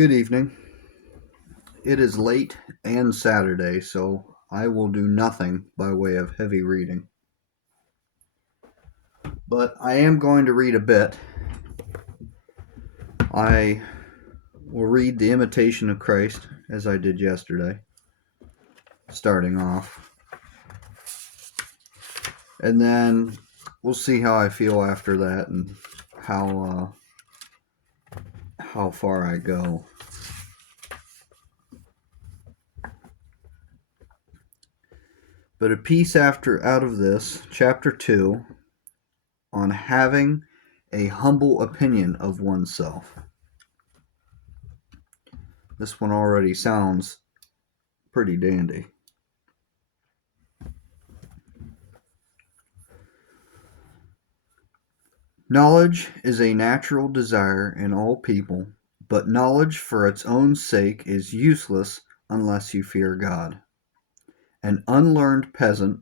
Good evening. It is late and Saturday, so I will do nothing by way of heavy reading. But I am going to read a bit. I will read The Imitation of Christ, as I did yesterday, starting off. And then we'll see how I feel after that and how far I go. But a piece out of this, chapter 2, on having a humble opinion of oneself. This one already sounds pretty dandy. Knowledge is a natural desire in all people, but knowledge for its own sake is useless unless you fear God. An unlearned peasant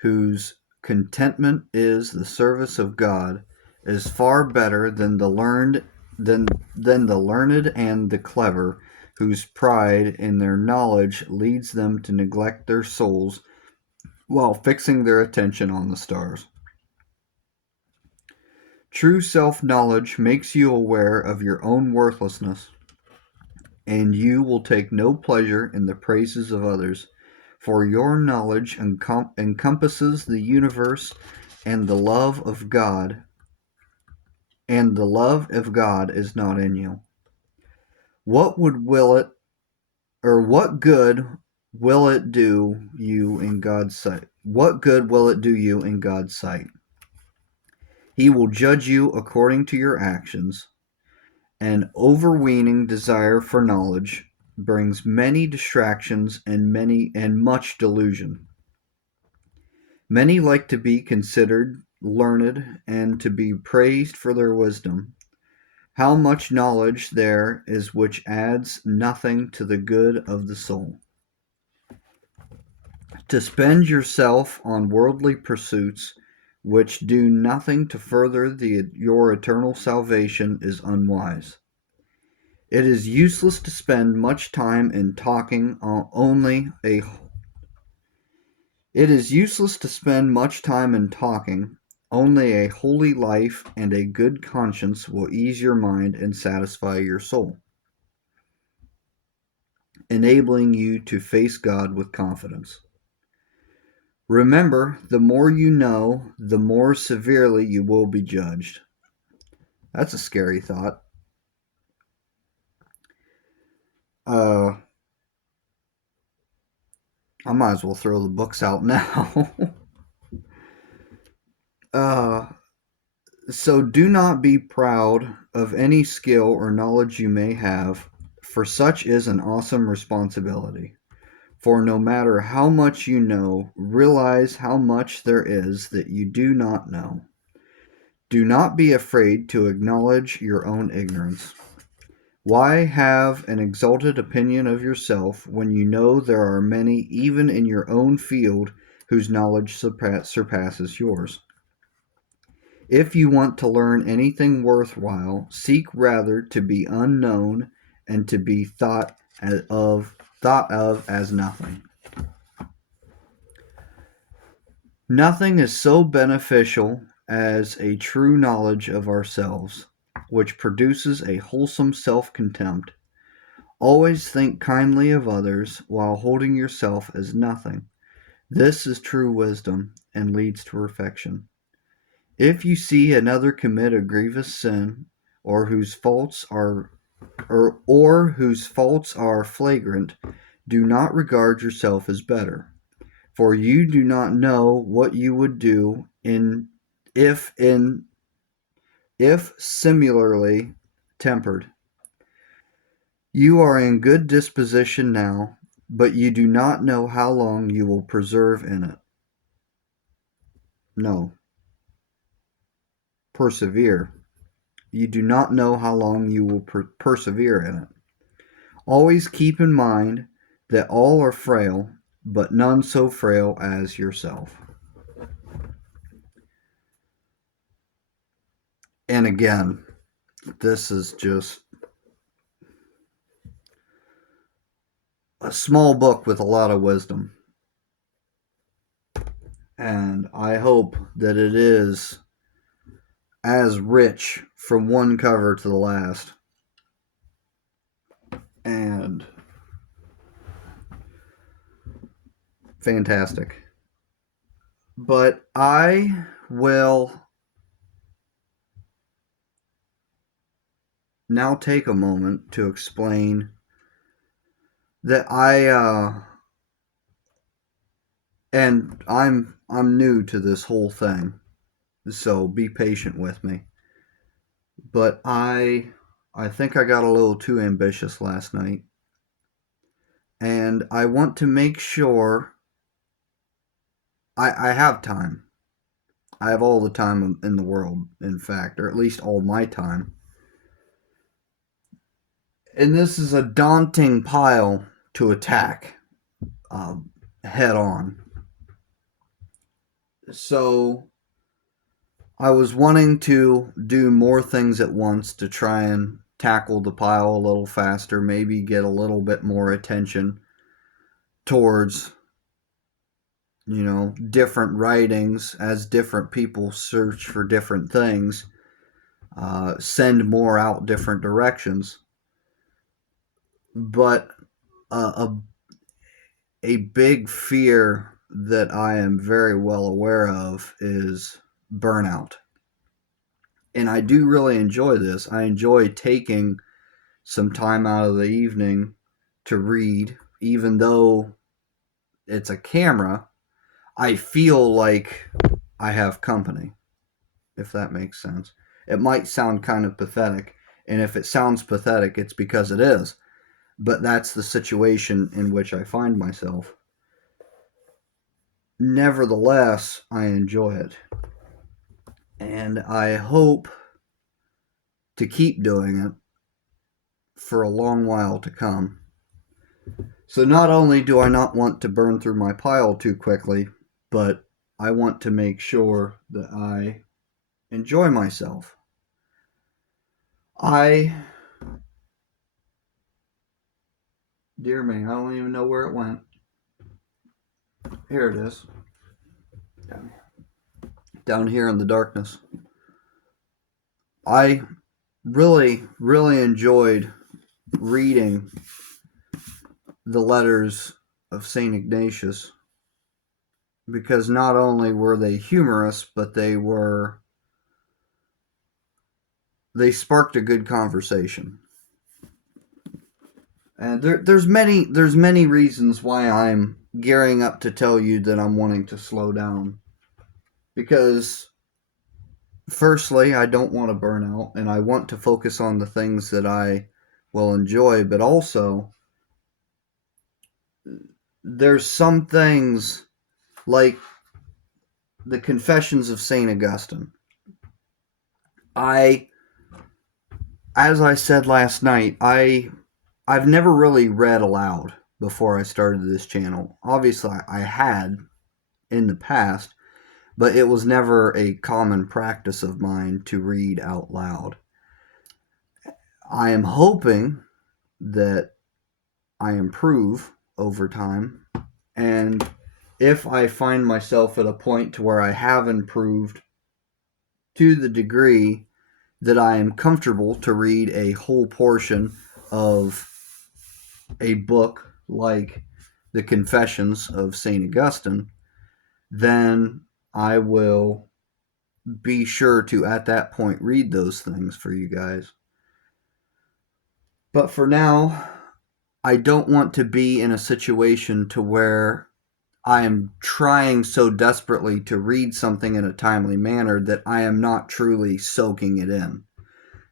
whose contentment is the service of God is far better than the learned and the clever, whose pride in their knowledge leads them to neglect their souls while fixing their attention on the stars. True self-knowledge makes you aware of your own worthlessness, and you will take no pleasure in the praises of others, for your knowledge encompasses the universe, and the love of God is not in you. What would will it or what good will it do you in God's sight? What good will it do you in God's sight? He will judge you according to your actions. An overweening desire for knowledge brings many distractions and much delusion. Many like to be considered learned and to be praised for their wisdom. How much knowledge there is which adds nothing to the good of the soul. To spend yourself on worldly pursuits which do nothing to further your eternal salvation is unwise. It is useless to spend much time in talking only a holy life and a good conscience will ease your mind and satisfy your soul, enabling you to face God with confidence. Remember, the more you know, the more severely you will be judged. That's a scary thought. I might as well throw the books out now. So do not be proud of any skill or knowledge you may have, for such is an awesome responsibility. For no matter how much you know, realize how much there is that you do not know. Do not be afraid to acknowledge your own ignorance. Why have an exalted opinion of yourself when you know there are many, even in your own field, whose knowledge surpasses yours? If you want to learn anything worthwhile, seek rather to be unknown and to be thought of as nothing. Nothing is so beneficial as a true knowledge of ourselves, which produces a wholesome self-contempt. Always think kindly of others while holding yourself as nothing. This is true wisdom and leads to perfection. If you see another commit a grievous sin, or whose faults are flagrant, do not regard yourself as better, for you do not know what you would do if similarly tempered. You are in good disposition now, but you do not know how long you will persevere in it. No, persevere. You do not know how long you will persevere in it. Always keep in mind that all are frail, but none so frail as yourself. And again, this is just a small book with a lot of wisdom. And I hope that it is as rich from one cover to the last. And fantastic. But I will now take a moment to explain that I'm new to this whole thing, so be patient with me. But I think I got a little too ambitious last night, and I want to make sure I have time. I have all the time in the world, in fact, or at least all my time. And this is a daunting pile to attack head on. So I was wanting to do more things at once to try and tackle the pile a little faster, maybe get a little bit more attention towards, different writings as different people search for different things, send more out different directions. But a big fear that I am very well aware of is burnout. And I do really enjoy this. I enjoy taking some time out of the evening to read, even though it's a camera. I feel like I have company, if that makes sense. It might sound kind of pathetic, and if it sounds pathetic, it's because it is. But that's the situation in which I find myself. Nevertheless, I enjoy it. And I hope to keep doing it for a long while to come. So not only do I not want to burn through my pile too quickly, but I want to make sure that I enjoy myself. Dear me, I don't even know where it went. Here it is. Down here in the darkness. I really, really enjoyed reading the letters of St. Ignatius because not only were they humorous, but they sparked a good conversation. And there's many reasons why I'm gearing up to tell you that I'm wanting to slow down. Because firstly, I don't want to burn out and I want to focus on the things that I will enjoy, but also there's some things like the Confessions of St. Augustine. I As I said last night, I've never really read aloud before I started this channel. Obviously, I had in the past, but it was never a common practice of mine to read out loud. I am hoping that I improve over time, and if I find myself at a point to where I have improved to the degree that I am comfortable to read a whole portion of a book like the Confessions of St. Augustine, then I will be sure to, at that point, read those things for you guys. But for now, I don't want to be in a situation to where I am trying so desperately to read something in a timely manner that I am not truly soaking it in.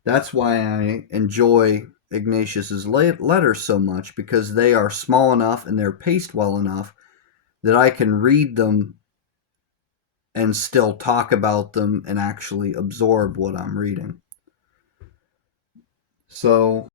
That's why I enjoy Ignatius's letters so much, because they are small enough and they're paced well enough that I can read them and still talk about them and actually absorb what I'm reading. So